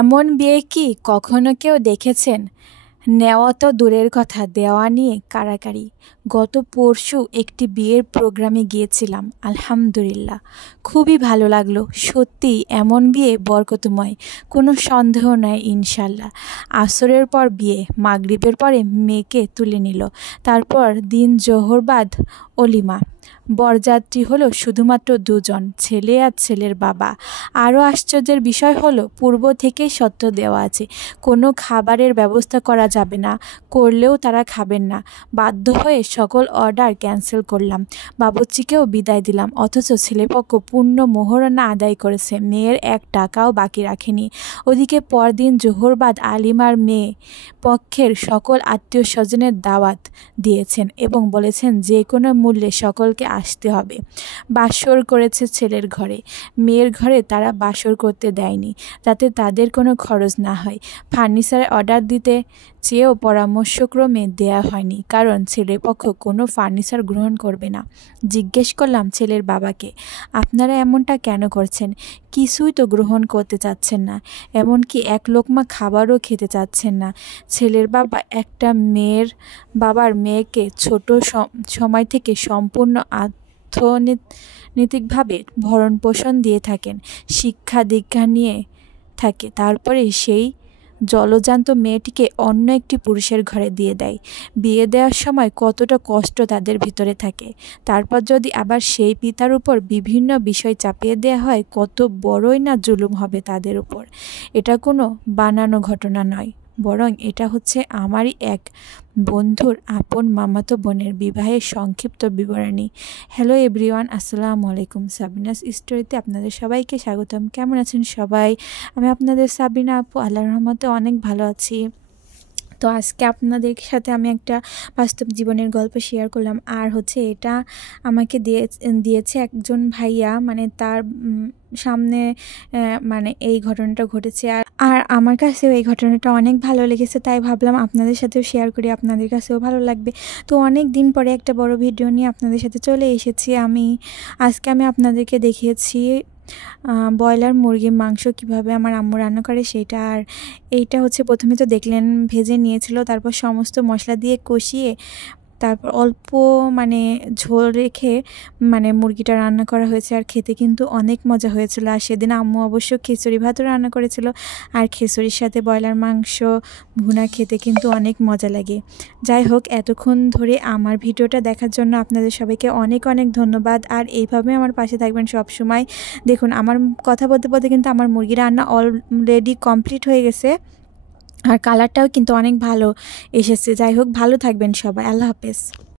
এমন বিয়ে কি কখনো কেউ দেখেছেন? নেওয়া তো দূরের কথা, দেওয়া নিয়ে কাড়াকাড়ি। গত পরশু একটি বিয়ের প্রোগ্রামে গিয়েছিলাম, আলহামদুলিল্লাহ খুবই ভালো লাগলো। সত্যি এমন বিয়ে বরকতময়, কোনো সন্দেহ নাই ইনশাল্লাহ। আসরের পর বিয়ে, মাগরিবের পরে মেয়েকে তুলে নিল, তারপর দিন জোহর বাদ অলিমা। বরযাত্রী হলো শুধুমাত্র দুজন, ছেলে আর ছেলের বাবা। আরও আশ্চর্যের বিষয় হলো পূর্ব থেকেই সত্য দেওয়া আছে, কোনো খাবারের ব্যবস্থা করা যাবে না, করলেও তারা খাবেন না। বাধ্য হয়ে সকল অর্ডার ক্যান্সেল করলাম, বাবুর্চিকেও বিদায় দিলাম। অথচ ছেলেপক্ষ পূর্ণ মোহরানা আদায় করেছে, মেয়ের 1 টাকাও বাকি রাখেনি। ওদিকে পরদিন জোহর বাদ আলিমার মেয়ে পক্ষের সকল আত্মীয় স্বজনের দাওয়াত দিয়েছেন এবং বলেছেন যে কোনো মূল্যে সকলকে আসতে হবে। বাসর করেছে ছেলের ঘরে, মেয়ের ঘরে তারা বাসর করতে দেয়নি, যাতে তাদের কোনো খরচ না হয়। ফার্নিচার অর্ডার দিতে চেয়েও পরামর্শক্রমে দেয়া হয়নি, কারণ ছেলেপক্ষ কোনো ফার্নিচার গ্রহণ করবে না। জিজ্ঞেস করলাম ছেলের বাবাকে, আপনারা এমনটা কেন করছেন? কিছুই তো গ্রহণ করতে চাচ্ছেন না, এমনকি 1 লোকমা খাবারও খেতে চাচ্ছেন না। ছেলের বাবা একটা বাবার মেয়েকে ছোট সময় থেকে সম্পূর্ণ অর্থনৈতিকভাবে ভরণ পোষণ দিয়ে থাকেন, শিক্ষা দীক্ষা নিয়ে থাকে, তারপরে সেই জলজান্ত মেয়েটিকে অন্য একটি পুরুষের ঘরে দিয়ে দেয়। বিয়ে দেওয়ার সময় কতটা কষ্ট তাদের ভিতরে থাকে, তারপর যদি আবার সেই পিতার উপর বিভিন্ন বিষয় চাপিয়ে দেওয়া হয়, কত বড়ই না জুলুম হবে তাদের উপর। এটা কোনো বানানো ঘটনা নয়, বরং এটা হচ্ছে আমারই এক বন্ধুর আপন মামাতো বোনের বিবাহের সংক্ষিপ্ত বিবরণী। হ্যালো এভরিওয়ান, আসসালামু আলাইকুম। সাবিনাস স্টোরিতে আপনাদের সবাইকে স্বাগতম। কেমন আছেন সবাই? আমি আপনাদের সাবিনা আপু, আল্লাহর রহমতে অনেক ভালো আছি। তো আজকে আপনাদের সাথে আমি একটা বাস্তব জীবনের গল্প শেয়ার করলাম। আর হচ্ছে এটা আমাকে দিয়েছে একজন ভাইয়া, মানে তার সামনে মানে এই ঘটনাটা ঘটেছে। আর আমার কাছেও এই ঘটনাটা অনেক ভালো লেগেছে, তাই ভাবলাম আপনাদের সাথেও শেয়ার করি, আপনাদের কাছেও ভালো লাগবে। তো অনেক দিন পরে একটা বড় ভিডিও নিয়ে আপনাদের সাথে চলে এসেছি। আজকে আমি আপনাদেরকে দেখিয়েছি ব্রয়লার মুরগির মাংস কিভাবে আমার আম্মু রান্না করে সেটা। আর এইটা হচ্ছে প্রথমে তো দেখলেন ভেজে নিয়েছিল, তারপর সমস্ত মশলা দিয়ে কষিয়ে তারপর অল্প মানে ঝোল রেখে মানে মুরগিটা রান্না করা হয়েছে। আর খেতে কিন্তু অনেক মজা হয়েছিল। আর সেদিন আম্মু অবশ্য খিচুড়ি ভাতও রান্না করেছিল, আর খিচুড়ির সাথে ব্রয়লার মাংস ভুনা খেতে কিন্তু অনেক মজা লাগে। যাই হোক, এতক্ষণ ধরে আমার ভিডিওটা দেখার জন্য আপনাদের সবাইকে অনেক অনেক ধন্যবাদ। আর এইভাবে আমার পাশে থাকবেন সব সময়। দেখুন, আমার কথা বলতে বলতে কিন্তু আমার মুরগি রান্না অলরেডি কমপ্লিট হয়ে গেছে, আর কালারটাও কিন্তু অনেক ভালো এসেছে। যাই হোক, ভালো থাকবেন সবাই, আল্লাহ হাফেজ।